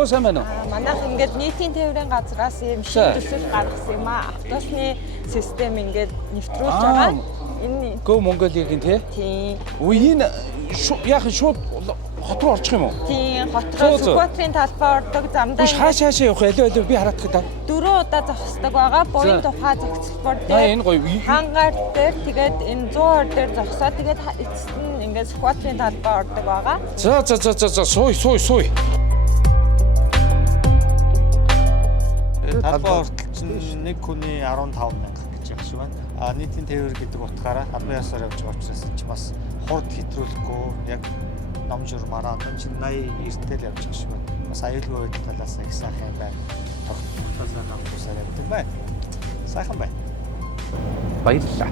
Оо сайн байна уу? Манайх ингээд нийтийн тээврийн газраас юм шиг төсөл гаргасан юм аа. Автобусны систем ингээд нэвтрүүлж байгаа. Энэ Go Mongolia-гийн тий? тийм. Үе энэ яг шууд хот руу орчих юм уу? Тийм хотроо Сүхбаатарын талбай ордог замдаа Биш хаашаа явах вэ? Би хараад таа. 4 удаа зогсдог байгаа. Буян тухай зохицолбор Энэ дээр гоё. хангаар дээр тэгээд энэ 100 дээр зогсоод тэгээд эцэст нь ингээд Сүхбаатарын талбай ордог байгаа. За сууй. Талбай хүртэл чинь нэг хүний 15,000 гэж яг шиг байна. Нийтийн тээвэр гэдэг утгаараа албан ёсоор явж байгаа учраас ч бас хурд хэтрүүлэхгүй яг ном журмаараа чинь 80-90 тэл явж байгаа шиг байна. Бас аюулгүй байдлын талаас их сайхан юм байна. Тогтмол талаас авахсаар явдаг байна. Сайхан байна. Баярлалаа.